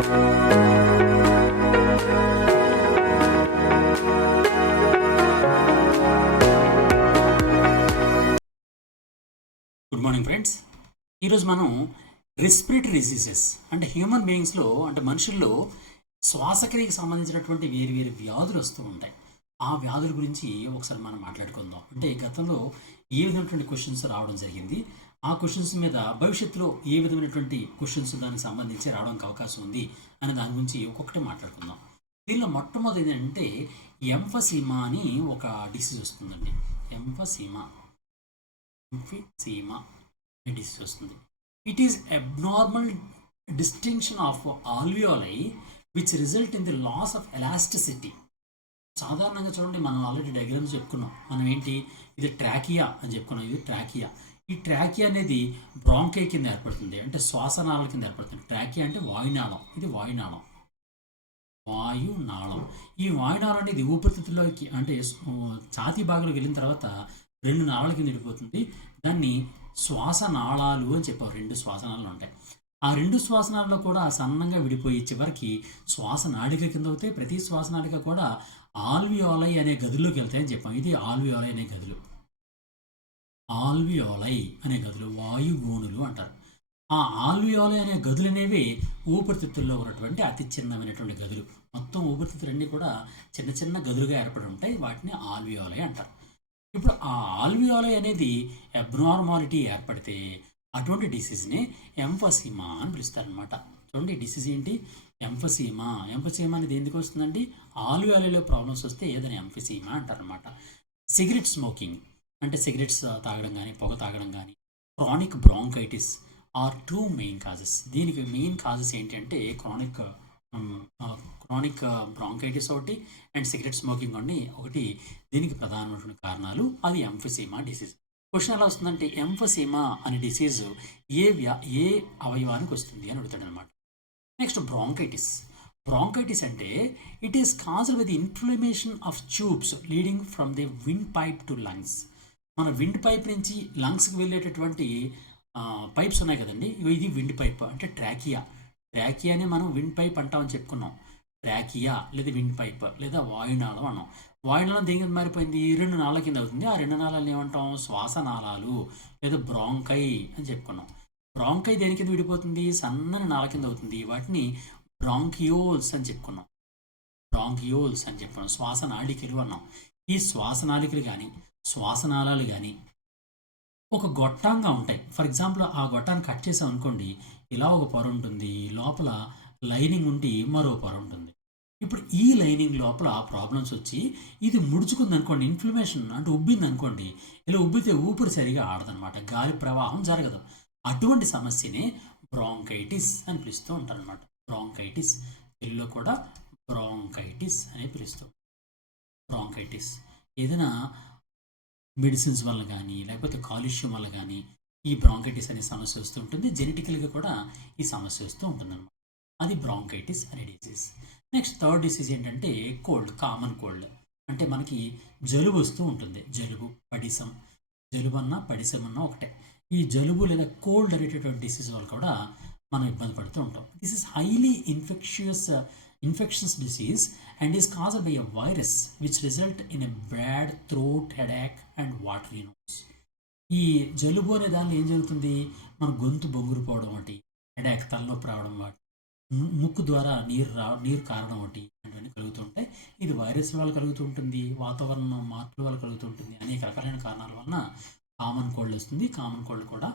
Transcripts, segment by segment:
Good morning friends. ఈరోజు మనం respiratory diseases అంటే హ్యూమన్ బీయింగ్స్లో అంటే మనుషుల్లో శ్వాసక్రియకి సంబంధించినటువంటి వేరు వేరు వ్యాధులు వస్తూ ఉంటాయి. ఆ వ్యాధుల గురించి ఒకసారి మనం మాట్లాడుకుందాం. అంటే గతంలో ఏ విధమైనటువంటి క్వశ్చన్స్ రావడం జరిగింది, ఆ క్వశ్చన్స్ మీద భవిష్యత్తులో ఏ విధమైనటువంటి క్వశ్చన్స్ దానికి సంబంధించి రావడానికి అవకాశం ఉంది అనే దాని గురించి ఒక్కొక్కటి మాట్లాడుకుందాం. దీనిలో మొట్టమొదటి ఏంటంటే ఎంఫసీమా అని ఒక డిసీజ్ వస్తుందండి. ఎంఫసీమా డిసీజ్ వస్తుంది. It is abnormal distinction of alveoli which result in the loss of elasticity. సాధారణంగా చూడండి, మనం ఆల్రెడీ డయాగ్రామ్స్ చెప్పుకున్నాం. మనం ఏంటి, ఇది ట్రాకియా అని చెప్పుకున్నాం. ఇది ట్రాకియా. ఈ ట్రాకియా అనేది బ్రాంకై కింద ఏర్పడుతుంది, అంటే శ్వాసనాళాల కింద ఏర్పడుతుంది. ట్రాకియా అంటే వాయునాళం. ఇది వాయునాళం. ఈ వాయునాళం అనేది ఊపిరితిత్తుల్లోకి అంటే ఛాతీ భాగంలోకి వెళ్ళిన తర్వాత 2 నాళాల కింద వెళ్ళిపోతుంది. దాన్ని శ్వాసనాళాలు అని చెప్పారు. 2 శ్వాసనాళాలు ఉంటాయి. ఆ 2 శ్వాసనాళాలు కూడా సన్నంగా విడిపోయి చివరికి శ్వాసనాళిక కింద అవుతాయి. ప్రతి శ్వాసనాళిక కూడా ఆల్వియోలై అనే గదిలోకి వెళ్తాయని చెప్పాం. ఇది ఆల్వియోలై అనే గదులు. ఆల్వియోలై అనే గదులు వాయుగోణులు అంటారు. ఆ ఆల్వియోలై అనే గదులు అనేవి ఊపిరితిత్తుల్లో ఉన్నటువంటి అతి చిన్నమైనటువంటి గదులు. మొత్తం ఊపిరితిత్తులన్నీ కూడా చిన్న చిన్న గదులుగా ఏర్పడి ఉంటాయి. వాటిని ఆల్వియోలై అంటారు. ఇప్పుడు ఆ ఆల్వియోలై అనేది అబ్నార్మాలిటీ ఏర్పడితే అటువంటి డిసీజ్ని ఎంఫసీమా అని పిలుస్తారనమాట. చూడండి, డిసీజ్ ఏంటి, ఎంఫసీమా. ఎంఫసీమా అనేది ఎందుకు వస్తుందండి, ఆల్వియోలైలో ప్రాబ్లమ్స్ వస్తే ఏదైనా ఎంఫసీమా అంటారనమాట. సిగరెట్ స్మోకింగ్ అంటే సిగరెట్స్ తాగడం కానీ పొగ తాగడం కానీ, chronic bronchitis are 2 main causes. దీనికి మెయిన్ కాజెస్ ఏంటంటే క్రానిక్ బ్రాంకైటిస్ ఒకటి అండ్ సిగరెట్ స్మోకింగ్ ఒకటి దీనికి ప్రధానమైనటువంటి కారణాలు. అది ఎంఫసీమా డిసీజ్. క్వశ్చన్ ఎలా వస్తుందంటే ఎంఫసీమా అనే డిసీజ్ ఏ అవయవానికి వస్తుంది అని అడుగుతాడు అనమాట. నెక్స్ట్ బ్రాంకైటిస్ అంటే it is caused with inflammation of tubes leading from the wind pipe to lungs. మన విండ్ పైప్ నుంచి లంగ్స్కి వెళ్ళేటటువంటి పైప్స్ ఉన్నాయి కదండి, ఇది విండ్ పైప్ అంటే ట్రాకియానే మనం విండ్ పైప్ అంటామని చెప్పుకున్నాం. ట్రాకియా లేదా విండ్ పైప్ లేదా వాయునాళం అన్నాం. వాయునాళం దేని కింద మారిపోయింది, 2 నాళాల కింద అవుతుంది. ఆ 2 నాళాలను ఏమంటాం, శ్వాసనాళాలు లేదా బ్రాంకై అని చెప్పుకున్నాం. బ్రాంకై దేని కింద విడిపోతుంది, సన్నని నాళ కింద అవుతుంది. వాటిని బ్రాంకియోల్స్ అని చెప్పుకున్నాం. శ్వాసనాళికలు అన్నాం. ఈ శ్వాసనాళికలు కానీ శ్వాసనాళాలు కానీ ఒక గొట్టంగా ఉంటాయి. ఫర్ ఎగ్జాంపుల్ ఆ గొట్టాన్ని కట్ చేసాం అనుకోండి, ఇలా ఒక పొర ఉంటుంది, లోపల లైనింగ్ ఉండి మరో పొర ఉంటుంది. ఇప్పుడు ఈ లైనింగ్ లోపల ప్రాబ్లమ్స్ వచ్చి ఇది ముడుచుకుంది అనుకోండి, ఇన్ఫ్లమేషన్ అంటే ఉబ్బింది అనుకోండి, ఇలా ఉబ్బితే ఊపిరి సరిగా ఆడదనమాట, గాలి ప్రవాహం జరగదు. అటువంటి సమస్యనే బ్రాంకైటిస్ అని పిలుస్తూ ఉంటారనమాట. బ్రాంకైటిస్ తెలుగులో కూడా బ్రాంకైటిస్ అని పిలుస్తూ. బ్రాంకైటిస్ ఏదైనా మెడిసిన్స్ వల్ల కానీ లేకపోతే కాలుష్యం వల్ల కానీ ఈ బ్రాంకైటిస్ అనే సమస్య వస్తూ ఉంటుంది. జెనెటికల్గా కూడా ఈ సమస్య వస్తూ ఉంటుందన్నమాట. అది బ్రాంకైటిస్ అనే డిసీజ్. నెక్స్ట్ థర్డ్ డిసీజ్ ఏంటంటే కామన్ కోల్డ్. అంటే మనకి జలుబు వస్తూ ఉంటుంది. జలుబు అన్నా పడిసం అన్నా ఒకటే. ఈ జలుబు లేదా కోల్డ్ అనేటటువంటి డిసీజ్ వల్ల కూడా మనం ఇబ్బంది పడుతూ ఉంటాం. This is highly infectious disease and is caused by a virus which result in a bad throat, headache and watery nose. ఈ జలుబు అనే దానిలో ఏం జరుగుతుంది, మన గొంతు బొంగురు పోవడం ఒకటి, హెడాక్ తలనొప్పి రావడం ఒకటి, ముక్కు ద్వారా నీరు కారడం ఒకటి అన్నీ కలుగుతుంటాయి. ఇది వైరస్ వల్ల కలుగుతూ ఉంటుంది, వాతావరణం మార్పుల వల్ల కలుగుతూ ఉంటుంది. అనేక రకాలైన కారణాల వలన కామన్ కోల్డ్ వస్తుంది. కామన్ కోల్డ్ కూడా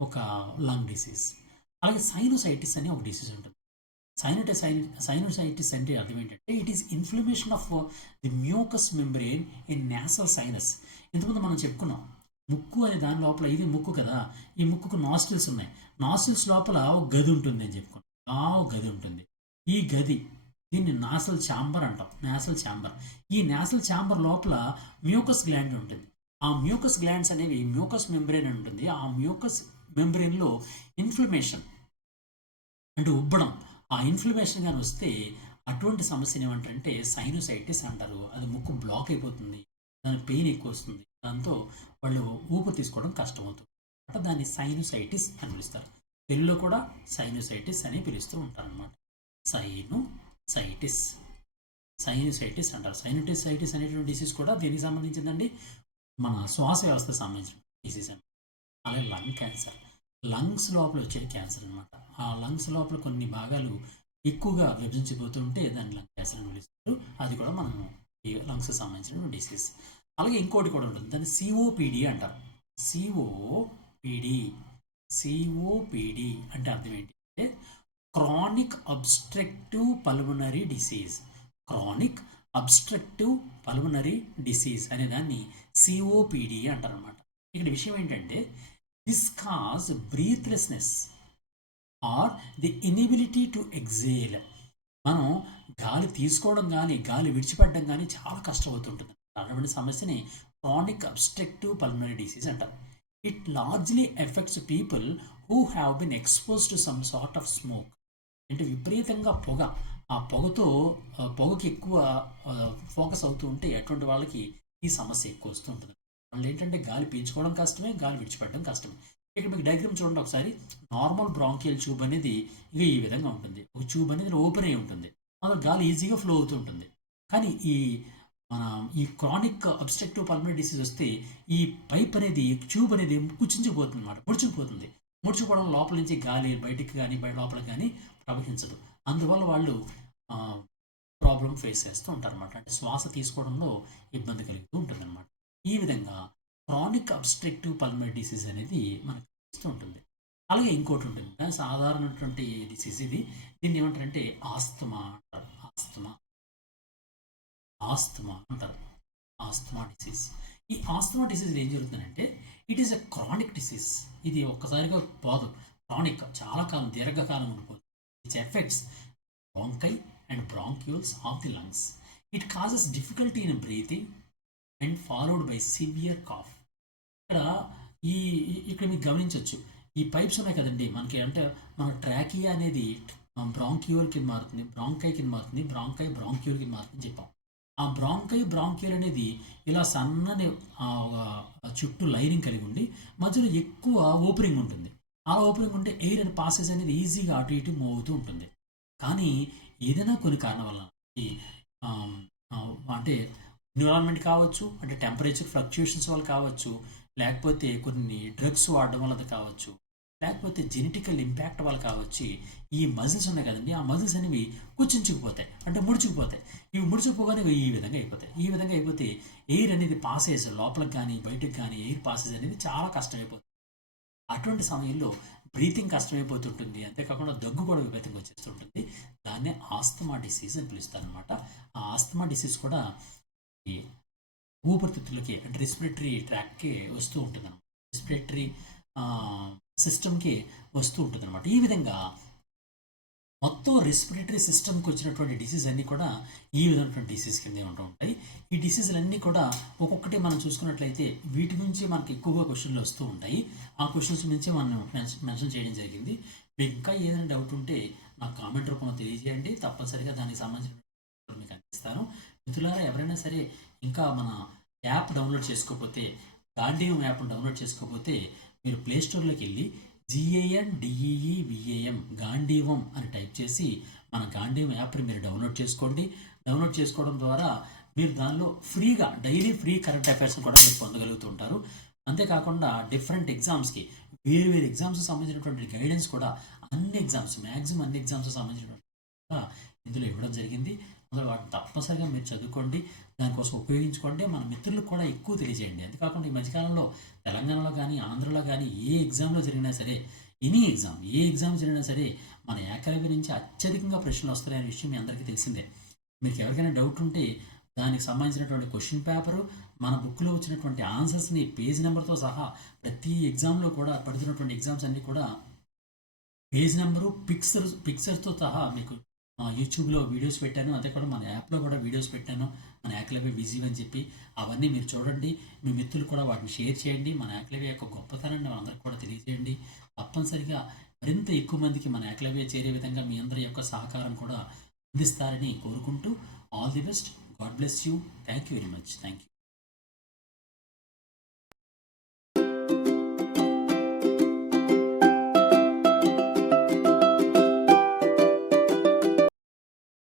ఒక లంగ్ డిసీజ్. అలాగే సైనోసైటిస్ అనే ఒక డిసీజ్ ఉంటుంది. సైనోసైటిస్ అంటే అర్థం ఏంటంటే it is inflammation of the mucus membrane in nasal sinus. ఇంతకుముందు మనం చెప్పుకున్నాం, ముక్కు అనే దాని లోపల, ఇది ముక్కు కదా, ఈ ముక్కుకు నాస్టిల్స్ ఉన్నాయి. నాస్టిల్స్ లోపల ఒక గది ఉంటుంది అని చెప్పుకున్నాం. ఒక గది ఉంటుంది. ఈ గది దీన్ని నాసల్ ఛాంబర్ అంటాం. ఈ నాసల్ ఛాంబర్ లోపల మ్యూకస్ గ్లాండ్ ఉంటుంది. ఆ మ్యూకస్ గ్లాండ్స్ అనేవి మ్యూకస్ మెంబ్రెయిన్ ఉంటుంది. ఆ మ్యూకస్ మెంబ్రెయిన్లో ఇన్ఫ్లమేషన్ అంటే ఉబ్బడం, ఆ ఇన్ఫ్లమేషన్ కానీ వస్తే అటువంటి సమస్యను ఏమంటారంటే సైనోసైటిస్ అంటారు. అది ముక్కు బ్లాక్ అయిపోతుంది, దాని పెయిన్ ఎక్కువ వస్తుంది, దాంతో వాళ్ళు ఊపిరి తీసుకోవడం కష్టమవుతుంది. అంటే దాన్ని సైనోసైటిస్ అని పిలుస్తారు. తెలుగులో కూడా సైనోసైటిస్ అని పిలుస్తూ ఉంటారు అన్నమాట. సైనోసైటిస్. సైనోసైటిస్ అంటారు. సైనోసైటిస్ అనేటువంటి డిసీజ్ కూడా దీనికి సంబంధించిందండి, మన శ్వాస వ్యవస్థకు సంబంధించిన డిసీజ్ అండి. అలాగే లంగ్ క్యాన్సర్, లంగ్స్ లోపల వచ్చే క్యాన్సర్ అనమాట. ఆ లంగ్స్ లోపల కొన్ని భాగాలు ఎక్కువగా విభజించిపోతుంటే దాన్ని లంగ్ క్యాన్సర్ అని పిలుస్తారు. అది కూడా మనం ఈ లంగ్స్కి సంబంధించిన డిసీజ్. అలాగే ఇంకోటి కూడా ఉంటుంది, దాన్ని సిఓపిడి అంటారు. సిఓపిడి అంటే అర్థం ఏంటంటే chronic obstructive pulmonary disease. Chronic obstructive pulmonary disease అనే దాన్ని సిఓపిడి అంటారు అనమాట. ఇక్కడ విషయం ఏంటంటే this cause breathlessness or the inability to exhale. మనం గాలి తీసుకోవడం కానీ గాలి విడిచిపెట్టడం కానీ చాలా కష్టమవుతుంటుంది. అటువంటి సమస్యని క్రానిక్ అబ్స్ట్రక్టివ్ పల్మనరీ డిసీజ్ అంటారు. It largely effects people who have been expose to some sort of smoke. అంటే విపరీతంగా పొగ, ఆ పొగకి ఎక్కువ ఫోకస్ అవుతూ ఉంటే అటువంటి వాళ్ళకి ఈ సమస్య ఎక్కువ వస్తూ ఉంటుంది. వాళ్ళు ఏంటంటే గాలి పీల్చుకోవడం కష్టమే, గాలి విడిచిపెట్టడం కష్టమే. ఇక్కడ మీకు డయాగ్రామ్ చూడండి ఒకసారి. నార్మల్ బ్రాంకియల్ ట్యూబ్ అనేది ఇక ఈ విధంగా ఉంటుంది. ఒక ట్యూబ్ అనేది ఓపెన్ అయి ఉంటుంది, అందులో గాలి ఈజీగా ఫ్లో అవుతూ ఉంటుంది. కానీ ఈ క్రానిక్ అబ్స్ట్రక్టివ్ పల్మనరీ డిసీజ్ వస్తే ఈ పైప్ అనేది, ట్యూబ్ అనేది కుచించిపోతుంది అనమాట, ముడుచుకుపోతుంది. ముడుచుకోవడం లోపల నుంచి గాలి బయటికి కానీ లోపలికి కానీ ప్రవహించదు. అందువల్ల వాళ్ళు ప్రాబ్లం ఫేస్ చేస్తూ ఉంటారు అనమాట. అంటే శ్వాస తీసుకోవడంలో ఇబ్బంది కలుగుతూ ఉంటుంది అనమాట. ఈ విధంగా క్రానిక్ అబ్స్ట్రక్టివ్ పల్మనరీ డిసీజ్ అనేది మనకు ఇస్తూ ఉంటుంది. అలాగే ఇంకోటి ఉంటుంది, దాని సాధారణటువంటి డిసీజ్ ఇది. దీన్ని ఏమంటారంటే ఆస్తమా అంటారు. ఆస్తమా అంటారు. Asthma disease. ఈ ఆస్తమా డిసీజ్ ఏం జరుగుతుందంటే it is a chronic disease. ఇది ఒక్కసారిగా పోదు, క్రానిక్, చాలా కాలం, దీర్ఘకాలం ఉండిపోతుంది. Its effects bronchi and bronchioles of the lungs. It causes difficulty in breathing and followed by severe cough. ఇక్కడ మీకు గమనించవచ్చు, ఈ పైప్స్ ఉన్నాయి కదండి మనకి. అంటే మన ట్రాకియా అనేది బ్రాంక్యూల్ కింద మారుతుంది, బ్రాంకై కింద మారుతుంది, బ్రాంక్యూల్ కింద మారుతుంది చెప్పాం. ఆ బ్రాంక్యూల్ అనేది ఇలా సన్నని చుట్టూ లైనింగ్ కలిగి ఉండి మధ్యలో ఎక్కువ ఓపెనింగ్ ఉంటుంది. అలా ఓపెనింగ్ ఉంటే ఎయిర్ అండ్ పాసెస్ అనేది ఈజీగా అటు ఇటు మూవ్ అవుతూ ఉంటుంది. కానీ ఏదైనా కొన్ని కారణం వల్ల అంటే ఎన్విరాన్మెంట్ కావచ్చు, అంటే టెంపరేచర్ ఫ్లక్చుయేషన్స్ వల్ల కావచ్చు, లేకపోతే కొన్ని డ్రగ్స్ వాడడం వల్ల కావచ్చు, లేకపోతే జెనెటికల్ ఇంపాక్ట్ వల్ల కావచ్చు, ఈ మజిల్స్ ఉన్నాయి కదండి, ఆ మజిల్స్ అనేవి కుచించుకుపోతాయి, అంటే ముడుచుకుపోతాయి. ఇవి ముడుచుకుపోగానే ఈ విధంగా అయిపోతాయి. ఈ విధంగా అయిపోతే ఎయిర్ అనేది పాసేజ్ లోపలికి కానీ బయటకు కానీ ఎయిర్ పాసేజ్ అనేది చాలా కష్టమైపోతుంది. అటువంటి సమయంలో బ్రీతింగ్ కష్టమైపోతుంటుంది. అంతేకాకుండా దగ్గు కూడా విపరీతంగా వచ్చేస్తుంటుంది. దాన్నే ఆస్తమా డిసీజ్ అని పిలుస్తారు అనమాట. ఆ ఆస్తమా డిసీజ్ కూడా ఊపిరితిత్తులకి, అంటే రెస్పిరేటరీ ట్రాక్కి వస్తూ ఉంటుంది అనమాట, రెస్పిరేటరీ సిస్టమ్కి వస్తూ ఉంటుంది అనమాట. ఈ విధంగా మొత్తం రెస్పిరేటరీ సిస్టమ్కి వచ్చినటువంటి డిసీజ్ అన్నీ కూడా ఈ విధమైనటువంటి డిసీజ్ కిందే ఉంటూ ఉంటాయి. ఈ డిసీజులన్నీ కూడా ఒక్కొక్కటి మనం చూసుకున్నట్లయితే వీటి నుంచి మనకి ఎక్కువగా క్వశ్చన్లు వస్తూ ఉంటాయి. ఆ క్వశ్చన్స్ నుంచి మనం మెన్షన్ చేయడం జరిగింది. మీకు ఇంకా ఏదైనా డౌట్ ఉంటే నాకు కామెంట్ రూపంలో తెలియజేయండి, తప్పనిసరిగా దానికి సంబంధించిన మీకు అందిస్తాను. మిత్రులారా, ఎవరైనా సరే ఇంకా మన యాప్ డౌన్లోడ్ చేసుకోకపోతే, గాంధీవం యాప్ను డౌన్లోడ్ చేసుకోకపోతే మీరు ప్లేస్టోర్లోకి వెళ్ళి GANDEEVAM గాంధీవం అని టైప్ చేసి మన గాంధీవం యాప్ని మీరు డౌన్లోడ్ చేసుకోండి. డౌన్లోడ్ చేసుకోవడం ద్వారా మీరు దానిలో ఫ్రీగా డైలీ ఫ్రీ కరెంట్ అఫైర్స్ని కూడా మీరు పొందగలుగుతూ ఉంటారు. అంతేకాకుండా డిఫరెంట్ ఎగ్జామ్స్కి, వేరు ఎగ్జామ్స్కి సంబంధించినటువంటి గైడెన్స్ కూడా మ్యాక్సిమం అన్ని ఎగ్జామ్స్కి సంబంధించినటువంటి ఇందులో ఇవ్వడం జరిగింది. అందులో వాటిని తప్పనిసరిగా మీరు చదువుకోండి, దానికోసం ఉపయోగించుకోండి, మన మిత్రులకు కూడా ఎక్కువ తెలియజేయండి. అంతేకాకుండా ఈ మధ్యకాలంలో తెలంగాణలో కానీ ఆంధ్రలో కానీ ఏ ఎగ్జామ్లో జరిగినా సరే, ఏ ఎగ్జామ్ జరిగినా సరే మన ఏకలవ్య నుంచి అత్యధికంగా ప్రశ్నలు వస్తాయనే విషయం మీ అందరికీ తెలిసిందే. మీకు ఎవరికైనా డౌట్ ఉంటే దానికి సంబంధించినటువంటి క్వశ్చన్ పేపరు, మన బుక్లో వచ్చినటువంటి ఆన్సర్స్ని పేజ్ నెంబర్తో సహా ప్రతి ఎగ్జామ్లో కూడా పడుతున్నటువంటి ఎగ్జామ్స్ అన్నీ కూడా పేజ్ నెంబరు, పిక్చర్స్తో సహా మీకు యూట్యూబ్లో వీడియోస్ పెట్టాను. అంతే కూడా మన యాప్లో కూడా వీడియోస్ పెట్టాను, మన ఏకలవ్య విజీవ్ అని చెప్పి. అవన్నీ మీరు చూడండి, మీ మిత్రులు కూడా వాటిని షేర్ చేయండి. మన ఏకలవ్య యొక్క గొప్పతనాన్ని అందరికి కూడా తెలియజేయండి. తప్పనిసరిగా మరింత ఎక్కువ మందికి మన ఏకలవ్య చేరే విధంగా మీ అందరి యొక్క సహకారం కూడా అందిస్తారని కోరుకుంటూ, all the best. God bless you. Thank you very much. Thank you.